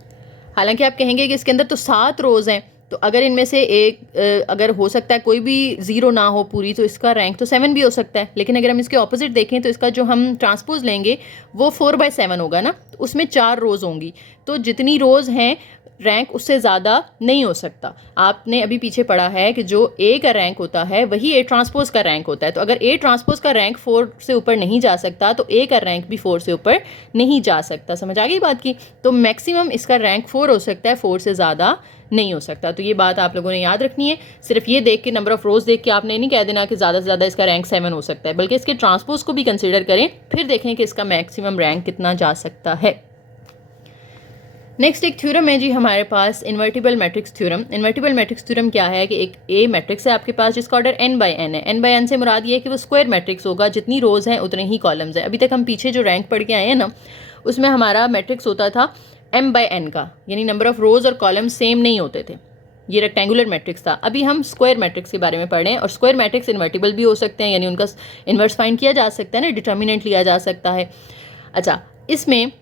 हालांकि आप कहेंगे कि इसके अंदर तो 7 रोज़ हैं, तो अगर इनमें से एक अगर हो सकता है कोई भी 0 ना हो पूरी, तो इसका रैंक तो 7 भी हो सकता है। लेकिन अगर हम इसके ऑपोजिट देखें तो इसका जो हम ट्रांसपोज लेंगे वो 4/7 होगा ना, तो उसमें 4 रोज़ होंगी। तो जितनी रोज़ हैं रैंक उससे ज़्यादा नहीं हो सकता। आपने अभी पीछे पढ़ा है कि जो ए का रैंक होता है वही ए ट्रांसपोज का रैंक होता है। तो अगर ए ट्रांसपोज का रैंक 4 से ऊपर नहीं जा सकता तो ए का रैंक भी 4 से ऊपर नहीं जा सकता। समझ आ गई बात की? तो मैक्सिमम इसका रैंक 4 हो सकता है, 4 से ज़्यादा नहीं हो सकता। तो ये बात आप लोगों ने याद रखनी है। सिर्फ ये देख के, नंबर ऑफ रोज देख के आपने नहीं कह देना कि ज़्यादा से ज़्यादा इसका रैंक 7 हो सकता है, बल्कि इसके ट्रांसपोज को भी कंसिडर करें, फिर देखें कि इसका मैक्सिमम रैंक कितना जा सकता है। नेक्स्ट एक थ्योरम है जी हमारे पास, invertible matrix theorem. Invertible matrix theorem क्या है कि एक ए मैट्रिक्स है आपके पास जिसका ऑर्डर n बाई n है। n बाई n से मुराद ये है कि वो स्क्वायर मैट्रिक्स होगा, जितनी रोज हैं उतने ही कॉलम्स हैं। अभी तक हम पीछे जो रैंक पढ़ के आए हैं ना, उसमें हमारा मैट्रिक्स होता था m बाई n का, यानी नंबर ऑफ रोज और कॉलम्स सेम नहीं होते थे। ये रेक्टेंगुलर मैट्रिक्स था। अभी हम स्क्वायर मैट्रिक्स के बारे में पढ़ रहे हैं, और स्क्वायर मैट्रिक्स इन्वर्टिबल भी हो सकते हैं, यानी उनका इन्वर्स फाइंड किया जा सकता है ना, डिटर्मिनेंट लिया जा सकता है। अच्छा, इसमें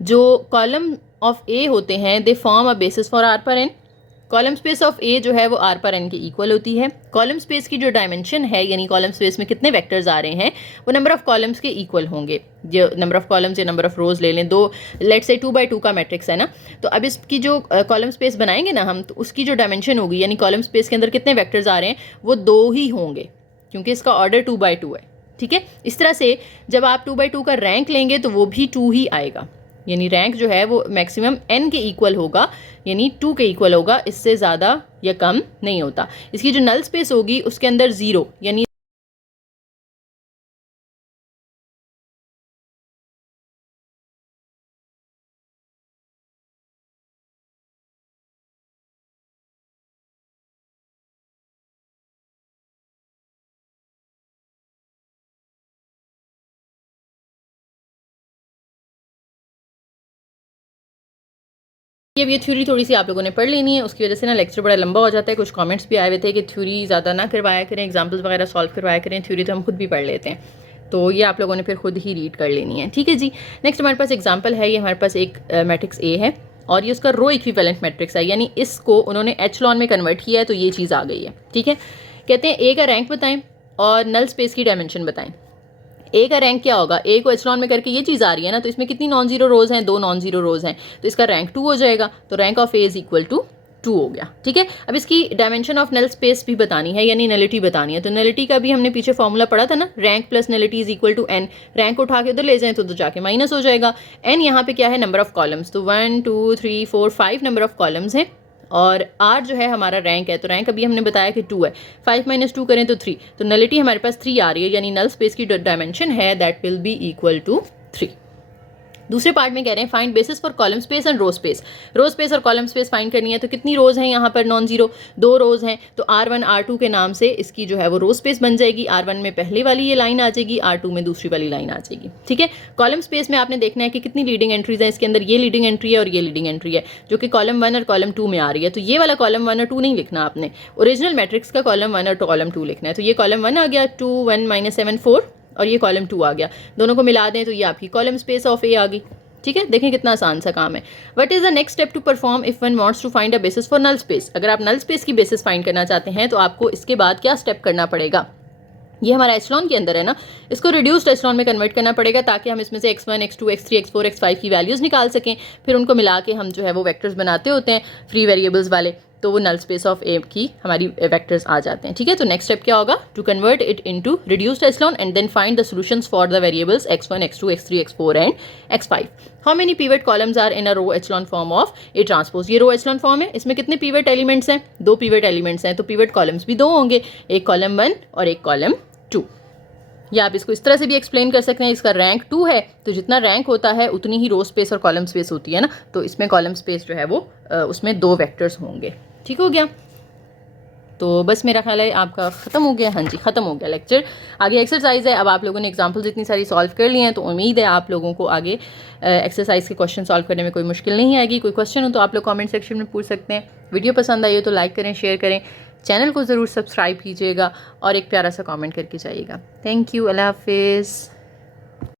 जो कॉलम ऑफ ए होते हैं they form a basis for R पर n. Column space of A जो है वो आर पर एन के इक्वल होती है। कॉलम स्पेस की जो डायमेंशन है, यानी कॉलम स्पेस में कितने वेक्टर्स आ रहे हैं, वो नंबर ऑफ कॉलम्स के इक्वल होंगे। जो नंबर ऑफ कॉलम्स या नंबर ऑफ रोज ले लें, दो लेट्स से 2x2 का मैट्रिक्स है ना, तो अब इसकी जो कॉलम स्पेस बनाएंगे ना हम, तो उसकी जो डायमेंशन होगी, यानी कॉलम स्पेस के अंदर कितने वेक्टर्स आ रहे हैं, वो 2 ही होंगे, क्योंकि इसका ऑर्डर 2x2 है। ठीक है, इस तरह से जब आप 2x2 का रैंक लेंगे तो वो भी 2 ही आएगा, यानी रैंक जो है वो मैक्सिमम n के इक्वल होगा, यानी 2 के इक्वल होगा, इससे ज़्यादा या कम नहीं होता। इसकी जो नल स्पेस होगी उसके अंदर 0, यानी ये थ्योरी थोड़ी सी आप लोगों ने पढ़ लेनी है, उसकी वजह से ना लेक्चर बड़ा लंबा हो जाता है। कुछ कमेंट्स भी आए हुए थे कि थ्योरी ज़्यादा ना करवाया करें, एग्जाम्पल्स वगैरह सॉल्व करवाया करें, थ्योरी तो हम खुद भी पढ़ लेते हैं, तो ये आप लोगों ने फिर खुद ही रीड कर लेनी है। ठीक है जी। नेक्स्ट हमारे पास एग्जाम्पल है, ये हमारे पास एक मैट्रिक्स ए है और ये उसका रो इक्विवेलेंट मैट्रिक्स है, यानी इसको उन्होंने एचलॉन में कन्वर्ट किया है, तो ये चीज़ आ गई है। ठीक है, कहते हैं ए का रैंक बताएं और नल स्पेस की डायमेंशन बताएं। ए का रैंक क्या होगा, ए को एचलॉन में करके ये चीज़ आ रही है ना, तो इसमें कितनी नॉन जीरो रोज हैं, 2 नॉन जीरो रोज हैं, तो इसका रैंक 2 हो जाएगा, तो rank of A is equal to 2 हो गया। ठीक है, अब इसकी डायमेंशन ऑफ नल स्पेस भी बतानी है, यानी नलिटी बतानी है। तो नलिटी का भी हमने पीछे फॉर्मूला पढ़ा था ना, rank plus nullity is equal to n. Rank उठा के उधर ले जाएं तो जाके माइनस हो जाएगा। एन यहाँ पे क्या है, नंबर ऑफ कॉलम्स, तो 1 2 3 4 5 नंबर ऑफ कॉलम्स हैं, और आर जो है हमारा रैंक है, तो रैंक अभी हमने बताया कि 2 है, 5 - 2 करें तो 3, तो नलिटी हमारे पास 3 आ रही है, यानी नल स्पेस की डायमेंशन है that will be equal to 3। दूसरे पार्ट में कह रहे हैं find basis for column space and row space. Row space और कॉलम स्पेस फाइंड करनी है, तो कितनी रोज हैं यहाँ पर, नॉन जीरो, 2 रोज हैं, तो R1 R2 के नाम से इसकी जो है वो रो स्पेस बन जाएगी। R1 में पहली वाली ये लाइन आ जाएगी, R2 में दूसरी वाली लाइन आ जाएगी। ठीक है, कॉलम स्पेस में आपने देखना है कि कितनी लीडिंग एंट्रीज हैं, इसके अंदर ये लीडिंग एंट्री है और ये लीडिंग एंट्री है, जो कि कॉलम 1 और कॉलम 2 में आ रही है। तो ये वाला कॉलम 1 और 2 नहीं लिखना आपने, ओरिजिनल मैट्रिक्स का कॉलम 1 और कॉलम 2 लिखना है। तो ये कॉलम 1 आ गया, 2 1 - 7 4, और ये कॉलम 2 आ गया, दोनों को मिला दें तो ये आपकी कॉलम स्पेस ऑफ ए आ गई। ठीक है, देखें कितना आसान सा काम है। What is the next step to perform if one wants to find a basis for null space. अगर आप नल स्पेस की बेसिस फाइंड करना चाहते हैं तो आपको इसके बाद क्या स्टेप करना पड़ेगा, ये हमारा एचलॉन के अंदर है ना, इसको रिड्यूस्ड एचलॉन में कन्वर्ट करना पड़ेगा, ताकि हम इसमें से x1 x2 x3 x4 x5 की वैल्यूज़ निकाल सकें। फिर उनको मिला के हम जो है वो वेक्टर्स बनाते होते हैं फ्री वेरिएबल्स वाले, तो वो नल स्पेस ऑफ ए की हमारी वेक्टर्स आ जाते हैं। ठीक है, तो नेक्स्ट स्टेप क्या होगा, to convert it into reduced echelon and then find the solutions for the variables x1 x2 x3 x4 and x5। How many pivot columns are in a row echelon form of A transpose. ये row echelon form है, इसमें कितने pivot elements हैं, 2 pivot elements हैं, तो pivot columns भी 2 होंगे, एक कॉलम 1 और एक कॉलम 2। या आप इसको इस तरह से भी एक्सप्लेन कर सकते हैं, इसका रैंक 2 है, तो जितना रैंक होता है उतनी ही रो स्पेस और कॉलम स्पेस होती है ना, तो इसमें कॉलम स्पेस जो है वो उसमें 2 वेक्टर्स होंगे। ठीक हो गया, तो बस मेरा ख्याल है आपका ख़त्म हो गया। हाँ जी, ख़त्म हो गया लेक्चर। आगे एक्सरसाइज है, अब आप लोगों ने एग्जाम्पल्स इतनी सारी सॉल्व कर लिए हैं, तो उम्मीद है आप लोगों को आगे एक्सरसाइज के क्वेश्चन सॉल्व करने में कोई मुश्किल नहीं आएगी। कोई क्वेश्चन हो तो आप लोग कमेंट सेक्शन में पूछ सकते हैं। वीडियो पसंद आई हो तो लाइक करें, शेयर करें, चैनल को ज़रूर सब्सक्राइब कीजिएगा और एक प्यारा सा कमेंट करके जाइएगा। थैंक यू, अल्लाह हाफिज़।